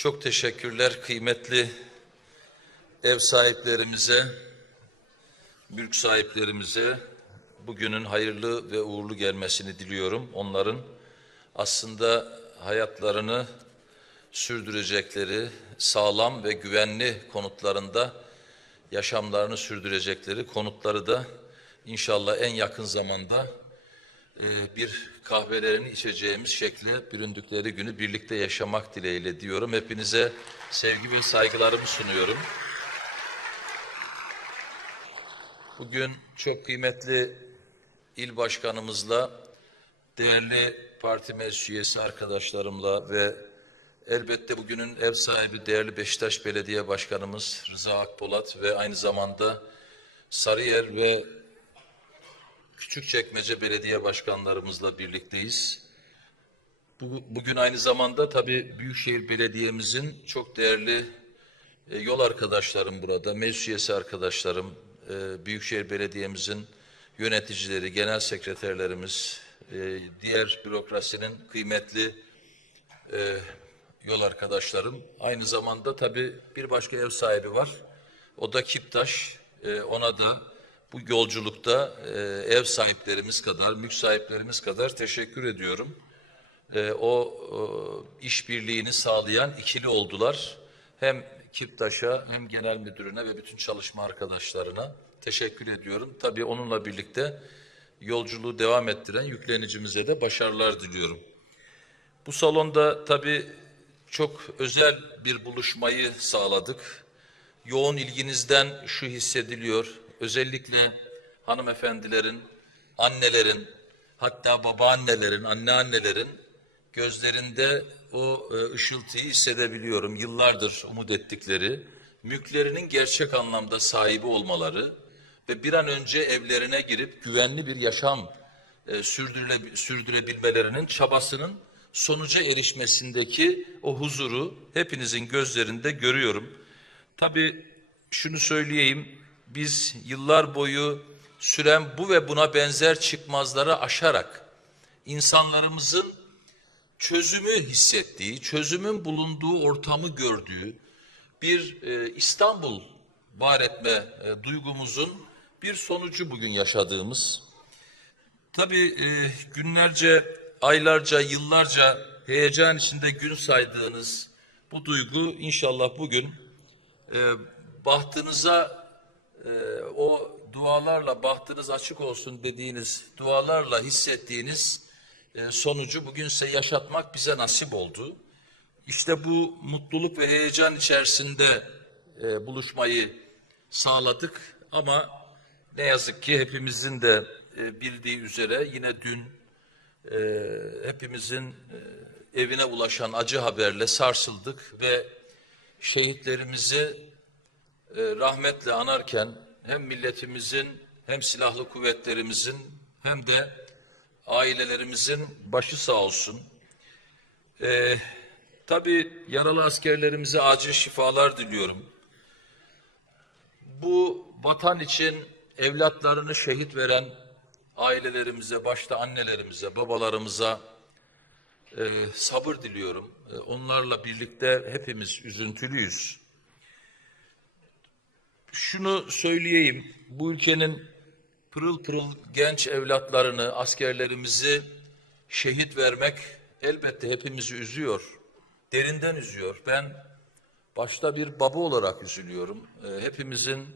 Çok teşekkürler kıymetli ev sahiplerimize, mülk sahiplerimize bugünün hayırlı ve uğurlu gelmesini diliyorum. Onların aslında hayatlarını sürdürecekleri, sağlam ve güvenli konutlarında yaşamlarını sürdürecekleri konutları da inşallah en yakın zamanda e, bir kahvelerini içeceğimiz şekle büründükleri günü birlikte yaşamak dileğiyle diyorum. Hepinize sevgi ve saygılarımı sunuyorum. Bugün çok kıymetli il başkanımızla, değerli parti meclis üyesi arkadaşlarımla ve elbette bugünün ev sahibi değerli Beşiktaş Belediye Başkanımız Rıza Akpolat ve aynı zamanda Sarıyer ve Küçükçekmece Belediye Başkanlarımızla birlikteyiz. Bu- Bugün aynı zamanda tabii Büyükşehir Belediye'mizin çok değerli e, yol arkadaşlarım burada, meclis üyesi arkadaşlarım, e, Büyükşehir Belediye'mizin yöneticileri, genel sekreterlerimiz, e, diğer bürokrasinin kıymetli yol arkadaşlarım. Aynı zamanda tabii bir başka ev sahibi var. O da Kiptaş. Ona da bu yolculukta e, ev sahiplerimiz kadar, mülk sahiplerimiz kadar teşekkür ediyorum. E, o, o işbirliğini sağlayan ikili oldular. Hem Kiptaş'a hem genel müdürüne ve bütün çalışma arkadaşlarına teşekkür ediyorum. Tabii onunla birlikte yolculuğu devam ettiren yüklenicimize de başarılar diliyorum. Bu salonda tabii çok özel bir buluşmayı sağladık. Yoğun ilginizden şu hissediliyor. Özellikle hanımefendilerin, annelerin, hatta babaannelerin, anneannelerin gözlerinde o e, ışıltıyı hissedebiliyorum. Yıllardır umut ettikleri, mülklerinin gerçek anlamda sahibi olmaları ve bir an önce evlerine girip güvenli bir yaşam e, sürdürüle- sürdürebilmelerinin çabasının sonuca erişmesindeki o huzuru hepinizin gözlerinde görüyorum. Tabii şunu söyleyeyim, biz yıllar boyu süren bu ve buna benzer çıkmazları aşarak insanlarımızın çözümü hissettiği, çözümün bulunduğu ortamı gördüğü bir e, İstanbul var etme e, duygumuzun bir sonucu bugün yaşadığımız. Tabii e, günlerce, aylarca, yıllarca heyecan içinde gün saydığınız bu duygu inşallah bugün e, bahtınıza e, o dualarla bahtınız açık olsun dediğiniz dualarla hissettiğiniz e, sonucu bugün size yaşatmak bize nasip oldu. İşte bu mutluluk ve heyecan içerisinde e, buluşmayı sağladık ama ne yazık ki hepimizin de e, bildiği üzere yine dün e, hepimizin e, evine ulaşan acı haberle sarsıldık ve şehitlerimizi rahmetle anarken hem milletimizin hem silahlı kuvvetlerimizin hem de ailelerimizin başı sağ olsun. E, tabii yaralı askerlerimize acil şifalar diliyorum. Bu vatan için evlatlarını şehit veren ailelerimize, başta annelerimize, babalarımıza e, sabır diliyorum. E, onlarla birlikte hepimiz üzüntülüyüz. Şunu söyleyeyim, bu ülkenin pırıl pırıl genç evlatlarını, askerlerimizi şehit vermek elbette hepimizi üzüyor. Derinden üzüyor. Ben başta bir baba olarak üzülüyorum. E, hepimizin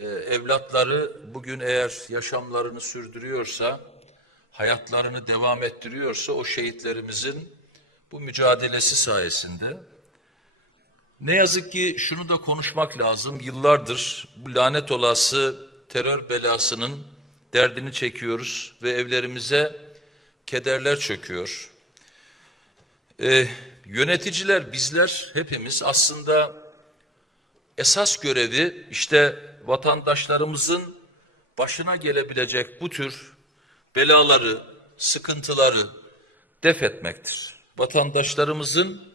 e, evlatları bugün eğer yaşamlarını sürdürüyorsa, hayatlarını devam ettiriyorsa o şehitlerimizin bu mücadelesi sayesinde ne yazık ki şunu da konuşmak lazım. Yıllardır bu lanet olası terör belasının derdini çekiyoruz ve evlerimize kederler çöküyor. Ee, yöneticiler, bizler hepimiz aslında esas görevi işte vatandaşlarımızın başına gelebilecek bu tür belaları, sıkıntıları def etmektir. Vatandaşlarımızın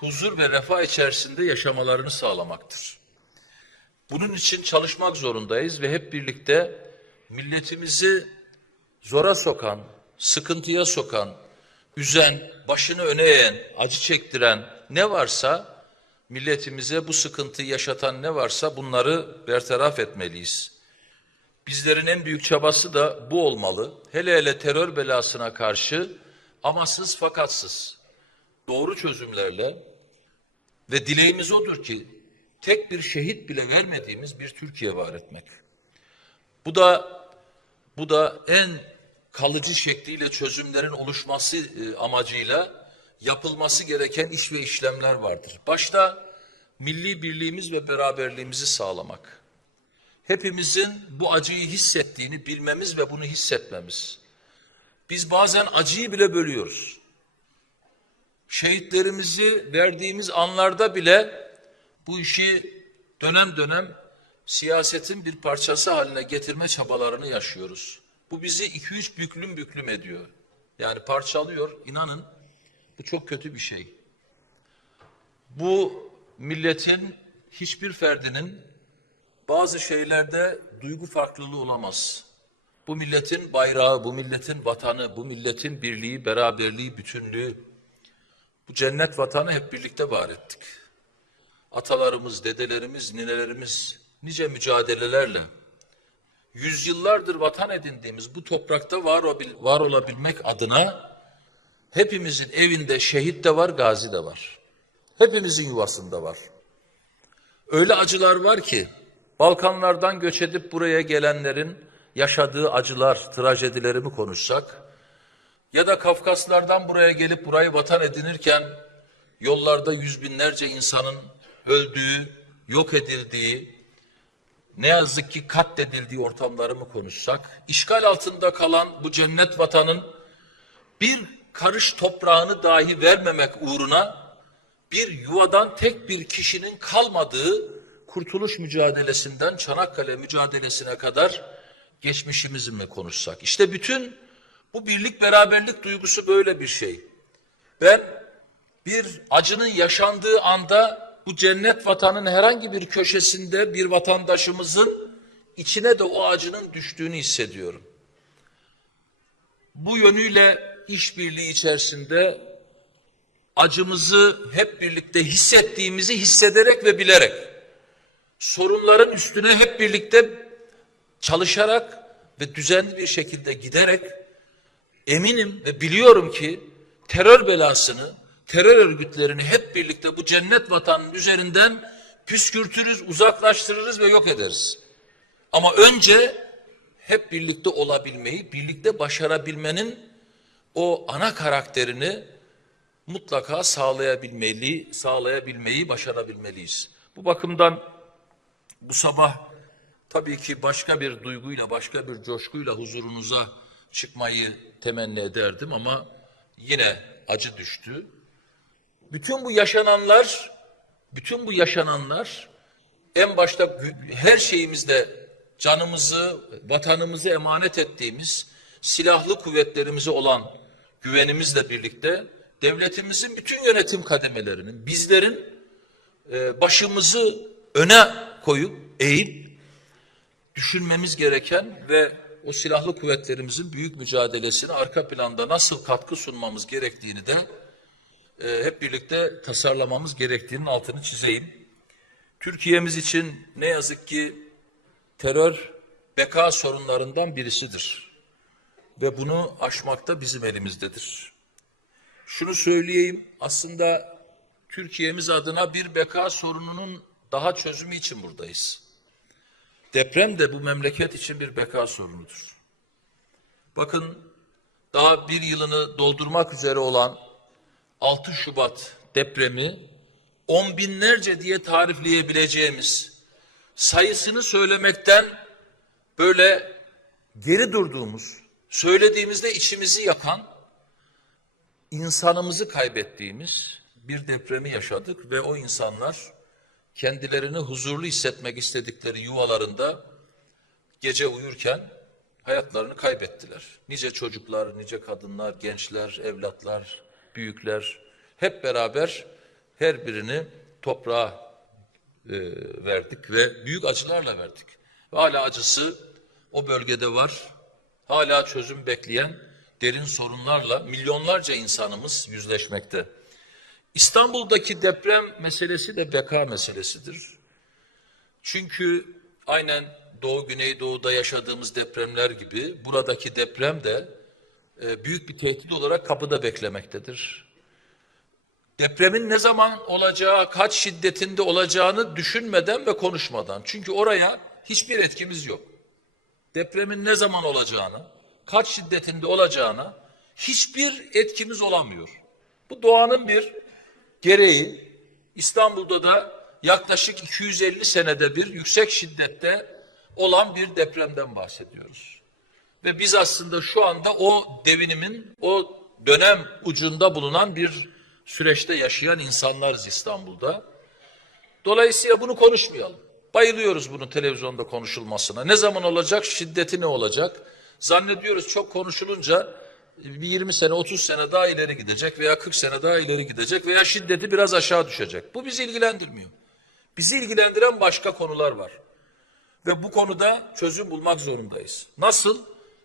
huzur ve refah içerisinde yaşamalarını sağlamaktır. Bunun için çalışmak zorundayız ve hep birlikte milletimizi zora sokan, sıkıntıya sokan, üzen, başını öne eğen, acı çektiren ne varsa milletimize bu sıkıntıyı yaşatan ne varsa bunları bertaraf etmeliyiz. Bizlerin en büyük çabası da bu olmalı. Hele hele terör belasına karşı amasız fakatsız doğru çözümlerle ve dileğimiz odur ki tek bir şehit bile vermediğimiz bir Türkiye var etmek. Bu da bu da en kalıcı şekliyle çözümlerin oluşması e, amacıyla yapılması gereken iş ve işlemler vardır. Başta milli birliğimiz ve beraberliğimizi sağlamak. Hepimizin bu acıyı hissettiğini bilmemiz ve bunu hissetmemiz. Biz bazen acıyı bile bölüyoruz. Şehitlerimizi verdiğimiz anlarda bile bu işi dönem dönem siyasetin bir parçası haline getirme çabalarını yaşıyoruz. Bu bizi iki üç büklüm büklüm ediyor. Yani parçalıyor. İnanın bu çok kötü bir şey. Bu milletin hiçbir ferdinin bazı şeylerde duygu farklılığı olamaz. Bu milletin bayrağı, bu milletin vatanı, bu milletin birliği, beraberliği, bütünlüğü. Bu cennet vatanı hep birlikte var ettik. Atalarımız, dedelerimiz, ninelerimiz nice mücadelelerle yüzyıllardır vatan edindiğimiz bu toprakta var, olabil, var olabilmek adına hepimizin evinde şehit de var, gazi de var. Hepimizin yuvasında var. Öyle acılar var ki Balkanlardan göç edip buraya gelenlerin yaşadığı acılar, trajedileri mi konuşsak ya da Kafkaslardan buraya gelip burayı vatan edinirken yollarda yüz binlerce insanın öldüğü, yok edildiği, ne yazık ki katledildiği ortamları mı konuşsak, işgal altında kalan bu cennet vatanın bir karış toprağını dahi vermemek uğruna bir yuvadan tek bir kişinin kalmadığı kurtuluş mücadelesinden Çanakkale mücadelesine kadar geçmişimizi mi konuşsak? İşte bütün bu birlik beraberlik duygusu böyle bir şey. Ben bir acının yaşandığı anda bu cennet vatanın herhangi bir köşesinde bir vatandaşımızın içine de o acının düştüğünü hissediyorum. Bu yönüyle işbirliği içerisinde acımızı hep birlikte hissettiğimizi hissederek ve bilerek sorunların üstüne hep birlikte çalışarak ve düzenli bir şekilde giderek eminim ve biliyorum ki terör belasını, terör örgütlerini hep birlikte bu cennet vatanın üzerinden püskürtürüz, uzaklaştırırız ve yok ederiz. Ama önce hep birlikte olabilmeyi, birlikte başarabilmenin o ana karakterini mutlaka sağlayabilmeli, sağlayabilmeyi başarabilmeliyiz. Bu bakımdan bu sabah tabii ki başka bir duyguyla, başka bir coşkuyla huzurunuza çıkmayı temenni ederdim ama yine acı düştü. Bütün bu yaşananlar, bütün bu yaşananlar en başta her şeyimizde canımızı, vatanımızı emanet ettiğimiz silahlı kuvvetlerimize olan güvenimizle birlikte devletimizin bütün yönetim kademelerinin, bizlerin e, başımızı öne koyup, eğip düşünmemiz gereken ve o silahlı kuvvetlerimizin büyük mücadelesine arka planda nasıl katkı sunmamız gerektiğini de e, hep birlikte tasarlamamız gerektiğinin altını çizeyim. Türkiye'miz için ne yazık ki terör beka sorunlarından birisidir. Ve bunu aşmak da bizim elimizdedir. Şunu söyleyeyim, aslında Türkiye'miz adına bir beka sorununun daha çözümü için buradayız. Deprem de bu memleket için bir beka sorunudur. Bakın daha bir yılını doldurmak üzere olan 6 Şubat depremi on binlerce diye tarifleyebileceğimiz sayısını söylemekten böyle geri durduğumuz, söylediğimizde içimizi yakan, insanımızı kaybettiğimiz bir depremi yaşadık ve o insanlar kendilerini huzurlu hissetmek istedikleri yuvalarında gece uyurken hayatlarını kaybettiler. Nice çocuklar, nice kadınlar, gençler, evlatlar, büyükler hep beraber her birini toprağa e, verdik ve büyük acılarla verdik. Ve hala acısı o bölgede var. Hala çözüm bekleyen derin sorunlarla milyonlarca insanımız yüzleşmekte. İstanbul'daki deprem meselesi de beka meselesidir. Çünkü aynen Doğu Güneydoğu'da yaşadığımız depremler gibi buradaki deprem de e, büyük bir tehdit olarak kapıda beklemektedir. Depremin ne zaman olacağı, kaç şiddetinde olacağını düşünmeden ve konuşmadan. Çünkü oraya hiçbir etkimiz yok. Depremin ne zaman olacağını, kaç şiddetinde olacağına hiçbir etkimiz olamıyor. Bu doğanın bir gereği. İstanbul'da da yaklaşık 250 senede bir yüksek şiddette olan bir depremden bahsediyoruz. Ve biz aslında şu anda o devinimin, o dönem ucunda bulunan bir süreçte yaşayan insanlarız İstanbul'da. Dolayısıyla bunu konuşmayalım. Bayılıyoruz bunun televizyonda konuşulmasına. Ne zaman olacak, şiddeti ne olacak? Zannediyoruz çok konuşulunca bir 20 sene, 30 sene daha ileri gidecek veya 40 sene daha ileri gidecek veya şiddeti biraz aşağı düşecek. Bu bizi ilgilendirmiyor. Bizi ilgilendiren başka konular var. Ve bu konuda çözüm bulmak zorundayız. Nasıl?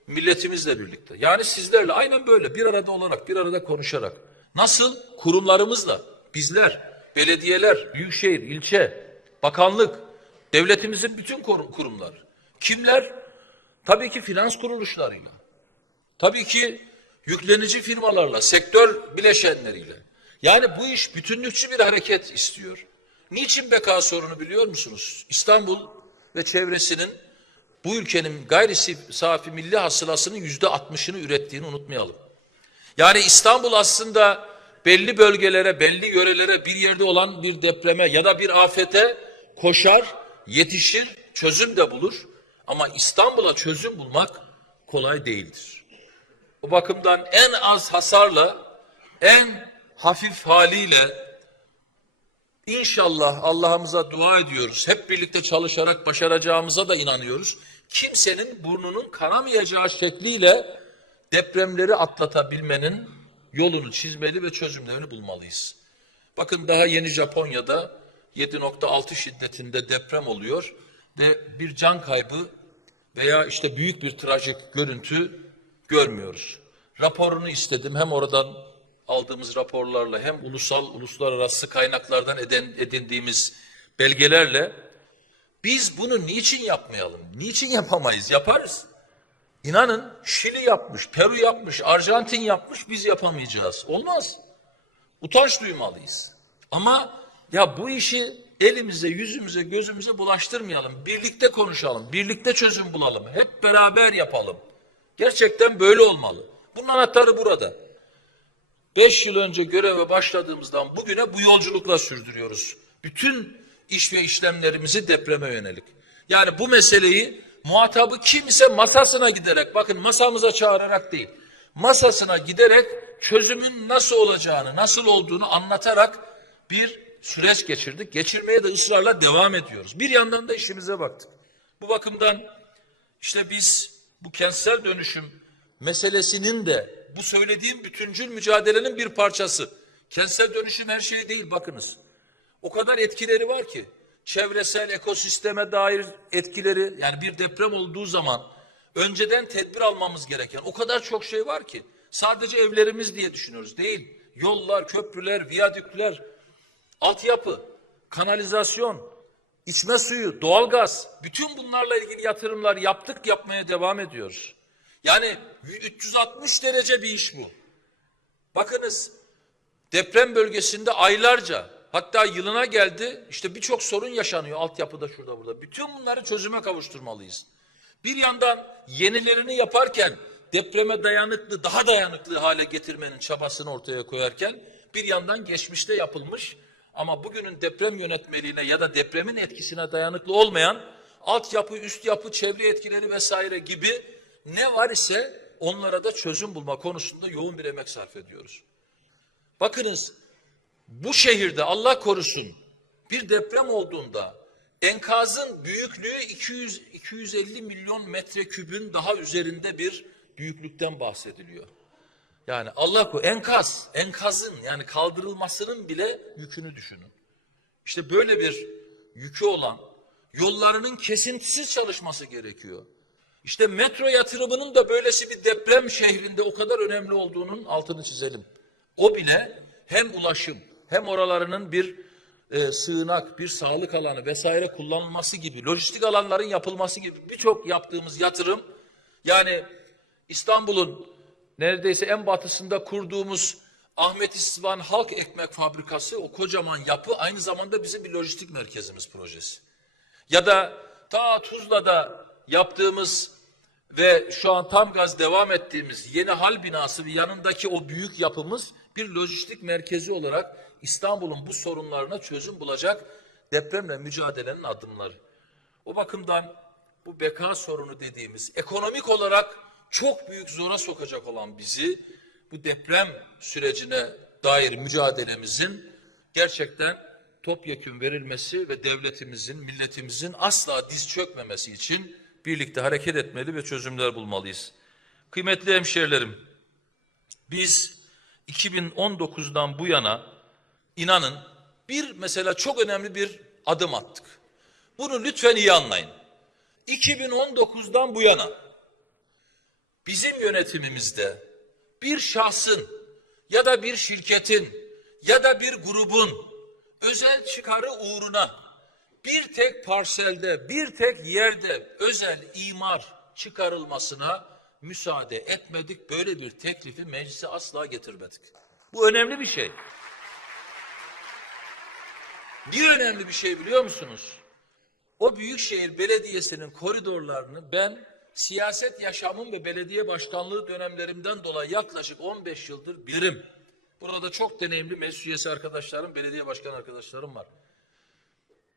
Milletimizle birlikte. Yani sizlerle aynen böyle bir arada olarak, bir arada konuşarak. Nasıl? Kurumlarımızla, bizler, belediyeler, büyükşehir, ilçe, bakanlık, devletimizin bütün kur- kurumları. Kimler? Tabii ki finans kuruluşlarıyla. Tabii ki yüklenici firmalarla, sektör bileşenleriyle. Yani bu iş bütünlükçü bir hareket istiyor. Niçin beka sorunu biliyor musunuz? İstanbul ve çevresinin bu ülkenin gayri safi milli hasılasının yüzde altmışını ürettiğini unutmayalım. Yani İstanbul aslında belli bölgelere, belli yörelere bir yerde olan bir depreme ya da bir afete koşar, yetişir, çözüm de bulur. Ama İstanbul'a çözüm bulmak kolay değildir. O bakımdan en az hasarla, en hafif haliyle İnşallah Allah'ımıza dua ediyoruz. Hep birlikte çalışarak başaracağımıza da inanıyoruz. Kimsenin burnunun kanamayacağı şekliyle depremleri atlatabilmenin yolunu çizmeli ve çözümlerini bulmalıyız. Bakın daha yeni Japonya'da 7.6 şiddetinde deprem oluyor ve bir can kaybı veya işte büyük bir trajik görüntü görmüyoruz. Raporunu istedim hem oradan aldığımız raporlarla hem ulusal uluslararası kaynaklardan eden, edindiğimiz belgelerle biz bunu niçin yapmayalım? Niçin yapamayız? Yaparız. İnanın Şili yapmış, Peru yapmış, Arjantin yapmış biz yapamayacağız. Olmaz. Utanç duymalıyız. Ama ya bu işi elimize, yüzümüze, gözümüze bulaştırmayalım. Birlikte konuşalım, birlikte çözüm bulalım. Hep beraber yapalım. Gerçekten böyle olmalı. Bunun anahtarı burada. Beş yıl önce göreve başladığımızdan bugüne bu yolculukla sürdürüyoruz. Bütün iş ve işlemlerimizi depreme yönelik. Yani bu meseleyi muhatabı kimse masasına giderek, bakın masamıza çağırarak değil, masasına giderek çözümün nasıl olacağını, nasıl olduğunu anlatarak bir süreç geçirdik. Geçirmeye de ısrarla devam ediyoruz. Bir yandan da işimize baktık. Bu bakımdan işte biz bu kentsel dönüşüm meselesinin de bu söylediğim bütüncül mücadelenin bir parçası. Kentsel dönüşüm her şey değil bakınız. O kadar etkileri var ki çevresel ekosisteme dair etkileri yani bir deprem olduğu zaman önceden tedbir almamız gereken o kadar çok şey var ki sadece evlerimiz diye düşünüyoruz değil. Yollar, köprüler, viyadükler, altyapı, kanalizasyon, içme suyu, doğalgaz bütün bunlarla ilgili yatırımlar yaptık yapmaya devam ediyoruz. Yani 360 derece bir iş bu. Bakınız deprem bölgesinde aylarca hatta yılına geldi işte birçok sorun yaşanıyor altyapıda şurada burada. Bütün bunları çözüme kavuşturmalıyız. Bir yandan yenilerini yaparken depreme dayanıklı daha dayanıklı hale getirmenin çabasını ortaya koyarken bir yandan geçmişte yapılmış ama bugünün deprem yönetmeliğine ya da depremin etkisine dayanıklı olmayan altyapı, üst yapı, çevre etkileri vesaire gibi ne var ise onlara da çözüm bulma konusunda yoğun bir emek sarf ediyoruz. Bakınız bu şehirde Allah korusun bir deprem olduğunda enkazın büyüklüğü 200 250 milyon metrekübün daha üzerinde bir büyüklükten bahsediliyor. Yani Allah korusun enkaz, enkazın yani kaldırılmasının bile yükünü düşünün. İşte böyle bir yükü olan yollarının kesintisiz çalışması gerekiyor. İşte metro yatırımının da böylesi bir deprem şehrinde o kadar önemli olduğunun altını çizelim. O bile hem ulaşım, hem oralarının bir e, sığınak, bir sağlık alanı vesaire kullanılması gibi, lojistik alanların yapılması gibi birçok yaptığımız yatırım yani İstanbul'un neredeyse en batısında kurduğumuz Ahmet İstivan Halk Ekmek Fabrikası o kocaman yapı aynı zamanda bizim bir lojistik merkezimiz projesi. Ya da ta Tuzla'da yaptığımız ve şu an tam gaz devam ettiğimiz yeni hal binası ve yanındaki o büyük yapımız bir lojistik merkezi olarak İstanbul'un bu sorunlarına çözüm bulacak depremle mücadelenin adımları. O bakımdan bu beka sorunu dediğimiz ekonomik olarak çok büyük zora sokacak olan bizi bu deprem sürecine dair mücadelemizin gerçekten topyekün verilmesi ve devletimizin, milletimizin asla diz çökmemesi için birlikte hareket etmeli ve çözümler bulmalıyız. Kıymetli hemşehrilerim, biz 2019'dan bu yana inanın bir mesela çok önemli bir adım attık. Bunu lütfen iyi anlayın. 2019'dan bu yana bizim yönetimimizde bir şahsın ya da bir şirketin ya da bir grubun özel çıkarı uğruna bir tek parselde, bir tek yerde özel imar çıkarılmasına müsaade etmedik. Böyle bir teklifi meclise asla getirmedik. Bu önemli bir şey. Bir önemli bir şey biliyor musunuz? O Büyükşehir Belediyesi'nin koridorlarını ben siyaset yaşamım ve belediye başkanlığı dönemlerimden dolayı yaklaşık 15 yıldır bilirim. Burada çok deneyimli meclis arkadaşlarım, belediye başkan arkadaşlarım var.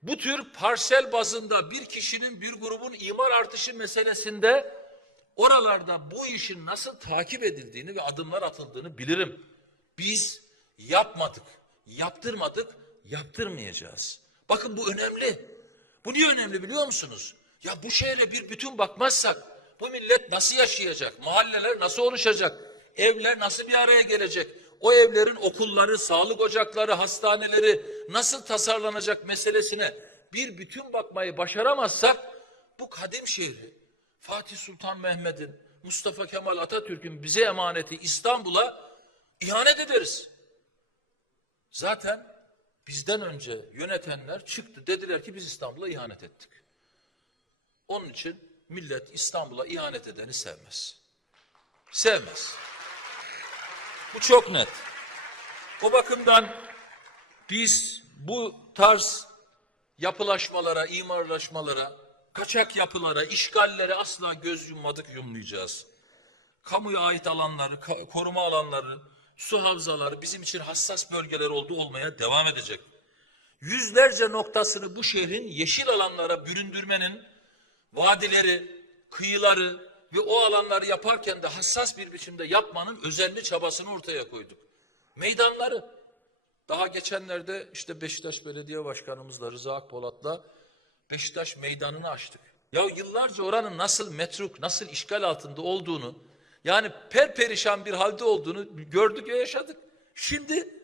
Bu tür parsel bazında bir kişinin, bir grubun imar artışı meselesinde oralarda bu işin nasıl takip edildiğini ve adımlar atıldığını bilirim. Biz yapmadık, yaptırmadık, yaptırmayacağız. Bakın bu önemli. Bu niye önemli biliyor musunuz? Ya bu şehre bir bütün bakmazsak bu millet nasıl yaşayacak? Mahalleler nasıl oluşacak? Evler nasıl bir araya gelecek? O evlerin okulları, sağlık ocakları, hastaneleri nasıl tasarlanacak meselesine bir bütün bakmayı başaramazsak bu kadim şehri Fatih Sultan Mehmet'in, Mustafa Kemal Atatürk'ün bize emaneti İstanbul'a ihanet ederiz. Zaten bizden önce yönetenler çıktı dediler ki biz İstanbul'a ihanet ettik. Onun için millet İstanbul'a ihanet edeni sevmez. Sevmez. Bu çok net. O bakımdan biz bu tarz yapılaşmalara, imarlaşmalara, kaçak yapılara, işgallere asla göz yummadık, yumlayacağız. Kamuya ait alanları, koruma alanları, su havzaları bizim için hassas bölgeler olduğu olmaya devam edecek. Yüzlerce noktasını bu şehrin yeşil alanlara büründürmenin vadileri, kıyıları ve o alanları yaparken de hassas bir biçimde yapmanın özenli çabasını ortaya koyduk. Meydanları. Daha geçenlerde işte Beşiktaş Belediye Başkanımızla Rıza Akpolat'la Beşiktaş meydanını açtık. Ya yıllarca oranın nasıl metruk, nasıl işgal altında olduğunu, yani perperişan bir halde olduğunu gördük ve yaşadık. Şimdi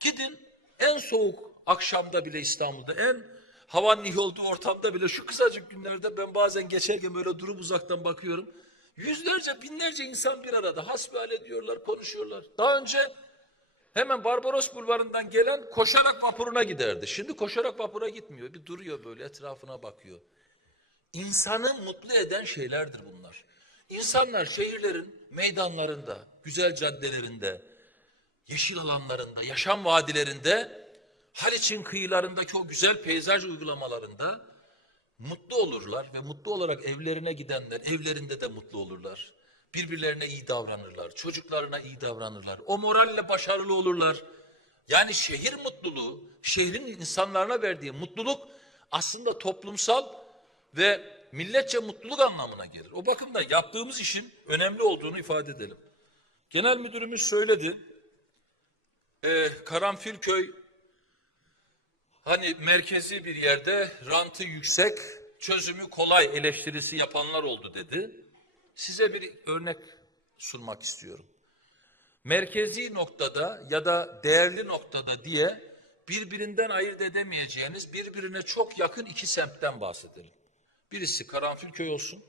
gidin en soğuk akşamda bile İstanbul'da, en havanın iyi olduğu ortamda bile şu kısacık günlerde ben bazen geçerken böyle durup uzaktan bakıyorum. Yüzlerce, binlerce insan bir arada hasbihal ediyorlar, konuşuyorlar. Daha önce hemen Barbaros Bulvarı'ndan gelen koşarak vapuruna giderdi. Şimdi koşarak vapura gitmiyor. Bir duruyor böyle etrafına bakıyor. İnsanı mutlu eden şeylerdir bunlar. İnsanlar şehirlerin meydanlarında, güzel caddelerinde, yeşil alanlarında, yaşam vadilerinde, Haliç'in kıyılarındaki o güzel peyzaj uygulamalarında mutlu olurlar ve mutlu olarak evlerine gidenler evlerinde de mutlu olurlar. Birbirlerine iyi davranırlar, çocuklarına iyi davranırlar. O moralle başarılı olurlar. Yani şehir mutluluğu, şehrin insanlarına verdiği mutluluk aslında toplumsal ve milletçe mutluluk anlamına gelir. O bakımdan yaptığımız işin önemli olduğunu ifade edelim. Genel müdürümüz söyledi. Ee, Karanfilköy hani merkezi bir yerde rantı yüksek, çözümü kolay eleştirisi yapanlar oldu dedi. Size bir örnek sunmak istiyorum. Merkezi noktada ya da değerli noktada diye birbirinden ayırt edemeyeceğiniz birbirine çok yakın iki semtten bahsedelim. Birisi Karanfilköy olsun,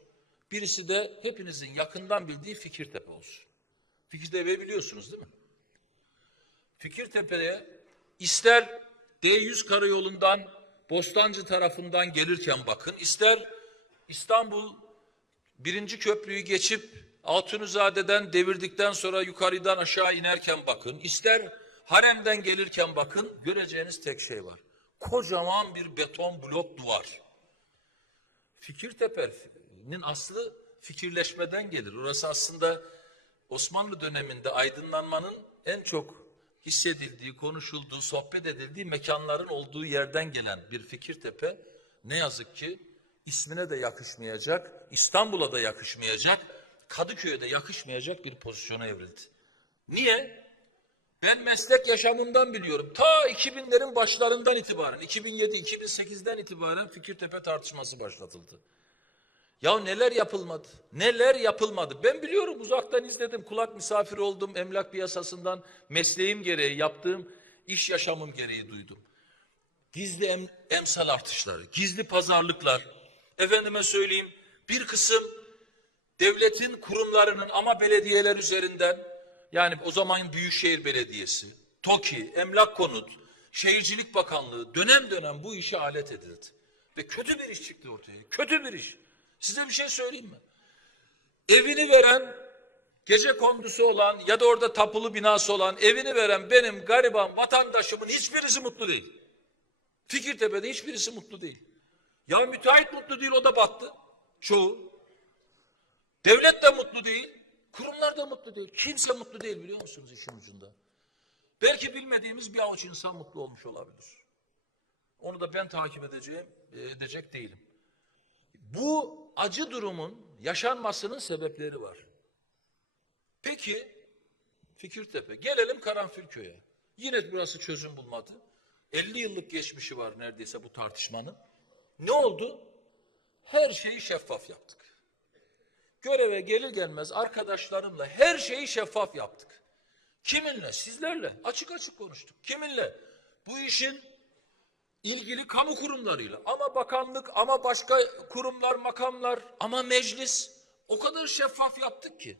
birisi de hepinizin yakından bildiği Fikirtepe olsun. Fikirtepe'yi biliyorsunuz değil mi? Fikirtepe'ye ister D100 karayolundan Bostancı tarafından gelirken bakın, ister İstanbul birinci köprüyü geçip Altunizade'den devirdikten sonra yukarıdan aşağı inerken bakın, ister Harem'den gelirken bakın, göreceğiniz tek şey var. Kocaman bir beton blok duvar. Fikirtepe'nin aslı fikirleşmeden gelir. Orası aslında Osmanlı döneminde aydınlanmanın en çok hissedildiği, konuşulduğu, sohbet edildiği mekanların olduğu yerden gelen bir Fikirtepe ne yazık ki ismine de yakışmayacak, İstanbul'a da yakışmayacak, Kadıköy'e de yakışmayacak bir pozisyona evrildi. Niye? Ben meslek yaşamından biliyorum. Ta 2000'lerin başlarından itibaren, 2007-2008'den itibaren Fikirtepe tartışması başlatıldı. Ya neler yapılmadı? Neler yapılmadı? Ben biliyorum uzaktan izledim. Kulak misafiri oldum. Emlak piyasasından mesleğim gereği yaptığım iş yaşamım gereği duydum. Gizli em, emsal artışları, gizli pazarlıklar. Efendime söyleyeyim bir kısım devletin kurumlarının ama belediyeler üzerinden yani o zaman Büyükşehir Belediyesi, TOKİ, Emlak Konut, Şehircilik Bakanlığı dönem dönem bu işe alet edildi. Ve kötü bir iş çıktı ortaya. Kötü bir iş. Size bir şey söyleyeyim mi? Evini veren, gece kondusu olan ya da orada tapulu binası olan evini veren benim gariban vatandaşımın hiçbirisi mutlu değil. Fikirtepe'de hiçbirisi mutlu değil. Ya müteahhit mutlu değil o da battı. Çoğu. Devlet de mutlu değil. Kurumlar da mutlu değil. Kimse mutlu değil biliyor musunuz işin ucunda. Belki bilmediğimiz bir avuç insan mutlu olmuş olabilir. Onu da ben takip edeceğim, e, edecek değilim. Bu acı durumun yaşanmasının sebepleri var. Peki Fikirtepe. Gelelim Karanfilköy'e. Yine burası çözüm bulmadı. 50 yıllık geçmişi var neredeyse bu tartışmanın. Ne oldu? Her şeyi şeffaf yaptık. Göreve gelir gelmez arkadaşlarımla her şeyi şeffaf yaptık. Kiminle? Sizlerle. Açık açık konuştuk. Kiminle? Bu işin ilgili kamu kurumlarıyla ama bakanlık ama başka kurumlar makamlar ama meclis o kadar şeffaf yaptık ki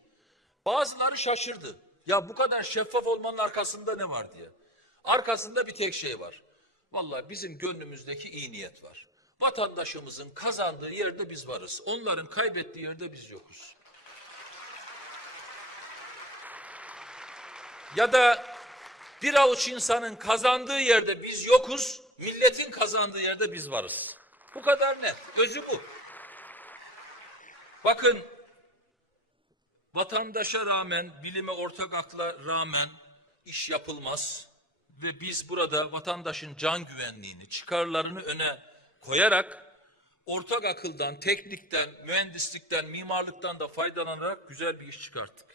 bazıları şaşırdı. Ya bu kadar şeffaf olmanın arkasında ne var diye. Arkasında bir tek şey var. Vallahi bizim gönlümüzdeki iyi niyet var. Vatandaşımızın kazandığı yerde biz varız. Onların kaybettiği yerde biz yokuz. Ya da bir avuç insanın kazandığı yerde biz yokuz, milletin kazandığı yerde biz varız. Bu kadar net. Özü bu. Bakın vatandaşa rağmen, bilime ortak akla rağmen iş yapılmaz ve biz burada vatandaşın can güvenliğini, çıkarlarını öne koyarak ortak akıldan, teknikten, mühendislikten, mimarlıktan da faydalanarak güzel bir iş çıkarttık.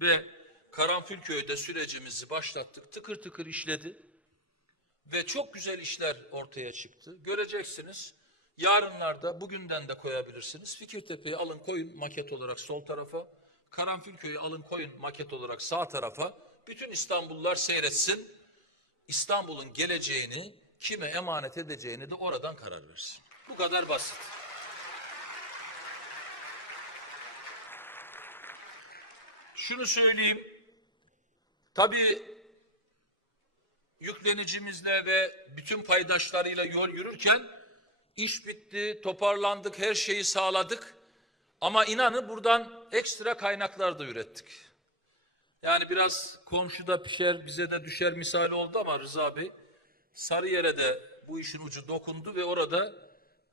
Ve Karanfilköy'de sürecimizi başlattık. Tıkır tıkır işledi. Ve çok güzel işler ortaya çıktı. Göreceksiniz. Yarınlarda bugünden de koyabilirsiniz. Fikirtepe'yi alın koyun maket olarak sol tarafa. Karanfilköy'ü alın koyun maket olarak sağ tarafa. Bütün İstanbullular seyretsin. İstanbul'un geleceğini kime emanet edeceğini de oradan karar versin. Bu kadar basit. Şunu söyleyeyim. Tabii yüklenicimizle ve bütün paydaşlarıyla yol yürürken iş bitti, toparlandık, her şeyi sağladık. Ama inanın buradan ekstra kaynaklar da ürettik. Yani biraz komşuda pişer, bize de düşer misali oldu ama Rıza Bey, Sarıyer'e de bu işin ucu dokundu ve orada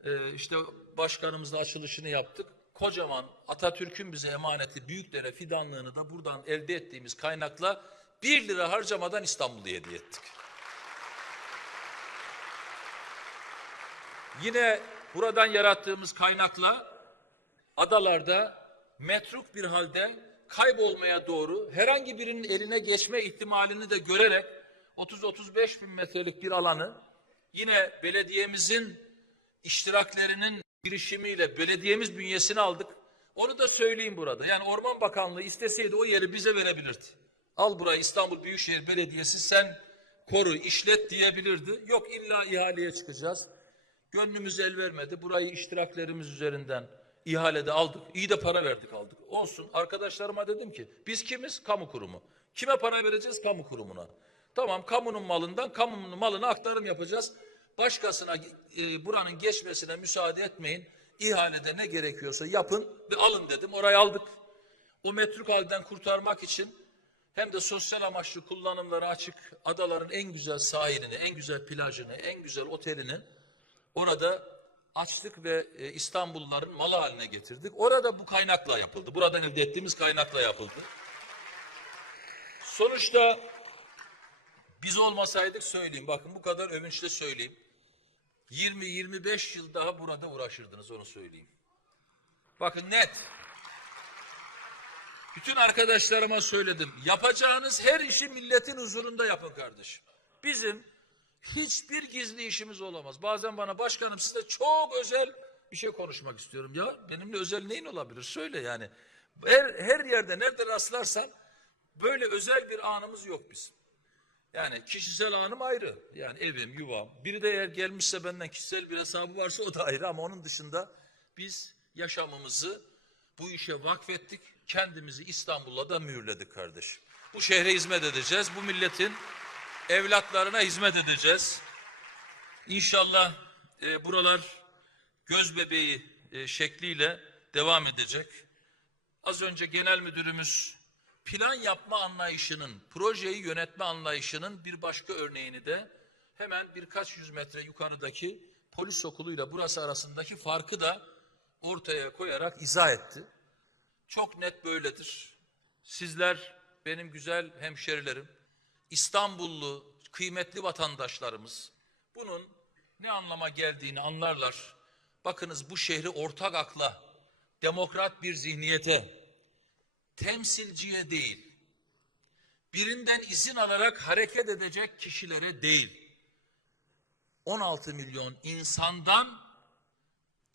e, işte başkanımızla açılışını yaptık. Kocaman Atatürk'ün bize emaneti Büyükdere fidanlığını da buradan elde ettiğimiz kaynakla bir lira harcamadan İstanbul'a hediye ettik. Yine buradan yarattığımız kaynakla adalarda metruk bir halde kaybolmaya doğru herhangi birinin eline geçme ihtimalini de görerek 30-35 bin metrelik bir alanı yine belediyemizin iştiraklerinin girişimiyle belediyemiz bünyesine aldık. Onu da söyleyeyim burada. Yani Orman Bakanlığı isteseydi o yeri bize verebilirdi. Al burayı İstanbul Büyükşehir Belediyesi sen koru, işlet diyebilirdi. Yok illa ihaleye çıkacağız. Gönlümüz el vermedi. Burayı iştiraklerimiz üzerinden ihalede aldık. İyi de para verdik aldık. Olsun. Arkadaşlarıma dedim ki biz kimiz? Kamu kurumu. Kime para vereceğiz? Kamu kurumuna. Tamam kamunun malından kamunun malına aktarım yapacağız. Başkasına e, buranın geçmesine müsaade etmeyin. İhalede ne gerekiyorsa yapın ve alın dedim. Orayı aldık. O metruk halden kurtarmak için hem de sosyal amaçlı kullanımlara açık adaların en güzel sahilini, en güzel plajını, en güzel otelini orada açtık ve e, İstanbulluların malı haline getirdik. Orada bu kaynakla yapıldı. Buradan elde ettiğimiz kaynakla yapıldı. Sonuçta biz olmasaydık söyleyeyim. Bakın bu kadar övünçle söyleyeyim. 20-25 yıl daha burada uğraşırdınız onu söyleyeyim. Bakın net. Bütün arkadaşlarıma söyledim. Yapacağınız her işi milletin huzurunda yapın kardeşim. Bizim hiçbir gizli işimiz olamaz. Bazen bana başkanım size çok özel bir şey konuşmak istiyorum. Ya benimle özel neyin olabilir? Söyle yani. Her, her yerde nerede rastlarsan böyle özel bir anımız yok bizim. Yani kişisel anım ayrı. Yani evim, yuvam. Biri de eğer gelmişse benden kişisel bir hesabı varsa o da ayrı ama onun dışında biz yaşamımızı bu işe vakfettik. Kendimizi İstanbul'la da mühürledik kardeşim. Bu şehre hizmet edeceğiz. Bu milletin evlatlarına hizmet edeceğiz. İnşallah e, buralar göz bebeği e, şekliyle devam edecek. Az önce genel müdürümüz plan yapma anlayışının, projeyi yönetme anlayışının bir başka örneğini de hemen birkaç yüz metre yukarıdaki polis okuluyla burası arasındaki farkı da ortaya koyarak izah etti. Çok net böyledir. Sizler benim güzel hemşerilerim, İstanbullu kıymetli vatandaşlarımız bunun ne anlama geldiğini anlarlar. Bakınız bu şehri ortak akla, demokrat bir zihniyete, temsilciye değil, birinden izin alarak hareket edecek kişilere değil, 16 milyon insandan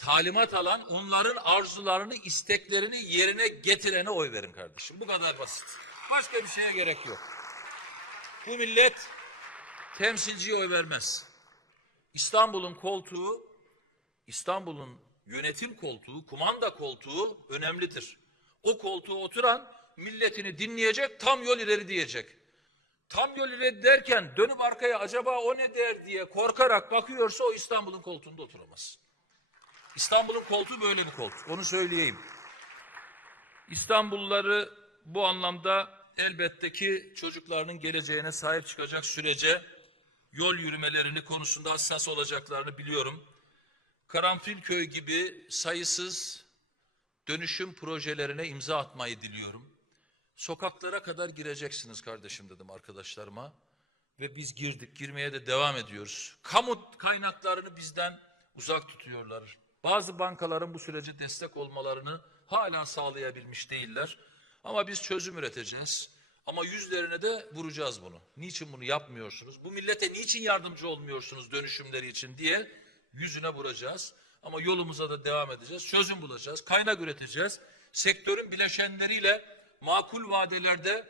talimat alan, onların arzularını, isteklerini yerine getirene oy verin kardeşim. Bu kadar basit. Başka bir şeye gerek yok. Bu millet temsilciye oy vermez. İstanbul'un koltuğu, İstanbul'un yönetim koltuğu, kumanda koltuğu önemlidir. O koltuğa oturan milletini dinleyecek, tam yol ileri diyecek. Tam yol ileri derken dönüp arkaya acaba o ne der diye korkarak bakıyorsa o İstanbul'un koltuğunda oturamaz. İstanbul'un koltuğu böyle bir koltuk. Onu söyleyeyim. İstanbulluları bu anlamda elbette ki çocuklarının geleceğine sahip çıkacak sürece yol yürümelerini konusunda hassas olacaklarını biliyorum. Karanfilköy gibi sayısız dönüşüm projelerine imza atmayı diliyorum. Sokaklara kadar gireceksiniz kardeşim dedim arkadaşlarıma. Ve biz girdik, girmeye de devam ediyoruz. Kamu kaynaklarını bizden uzak tutuyorlar. Bazı bankaların bu sürece destek olmalarını hala sağlayabilmiş değiller. Ama biz çözüm üreteceğiz. Ama yüzlerine de vuracağız bunu. Niçin bunu yapmıyorsunuz? Bu millete niçin yardımcı olmuyorsunuz dönüşümleri için diye yüzüne vuracağız. Ama yolumuza da devam edeceğiz. Çözüm bulacağız. Kaynak üreteceğiz. Sektörün bileşenleriyle makul vadelerde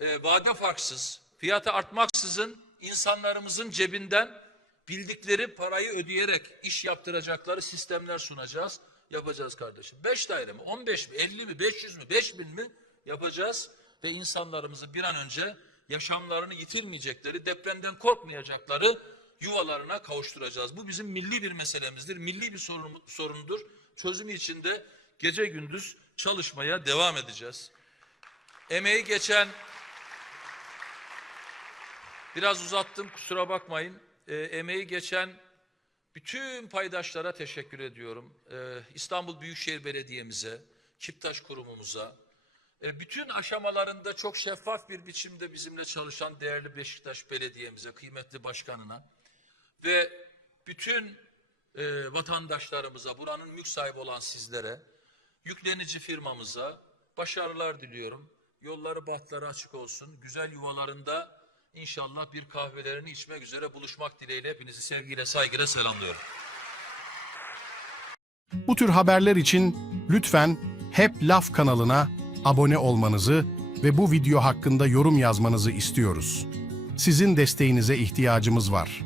e, vade farksız, fiyatı artmaksızın insanlarımızın cebinden bildikleri parayı ödeyerek iş yaptıracakları sistemler sunacağız. Yapacağız kardeşim. Beş daire mi, on beş mi, elli mi, beş yüz mü, beş bin mi yapacağız ve insanlarımızı bir an önce yaşamlarını yitirmeyecekleri, depremden korkmayacakları yuvalarına kavuşturacağız. Bu bizim milli bir meselemizdir, milli bir sorun, sorundur. Çözümü için de gece gündüz çalışmaya devam edeceğiz. Emeği geçen, biraz uzattım kusura bakmayın, e, emeği geçen bütün paydaşlara teşekkür ediyorum. Ee, İstanbul Büyükşehir Belediye'mize, Kiptaş Kurumumuza, e, bütün aşamalarında çok şeffaf bir biçimde bizimle çalışan değerli Beşiktaş Belediye'mize, kıymetli başkanına ve bütün e, vatandaşlarımıza, buranın mülk sahibi olan sizlere, yüklenici firmamıza başarılar diliyorum. Yolları bahtları açık olsun. Güzel yuvalarında inşallah bir kahvelerini içmek üzere buluşmak dileğiyle hepinizi sevgiyle, saygıyla selamlıyorum. Bu tür haberler için lütfen Hep Laf kanalına abone olmanızı ve bu video hakkında yorum yazmanızı istiyoruz. Sizin desteğinize ihtiyacımız var.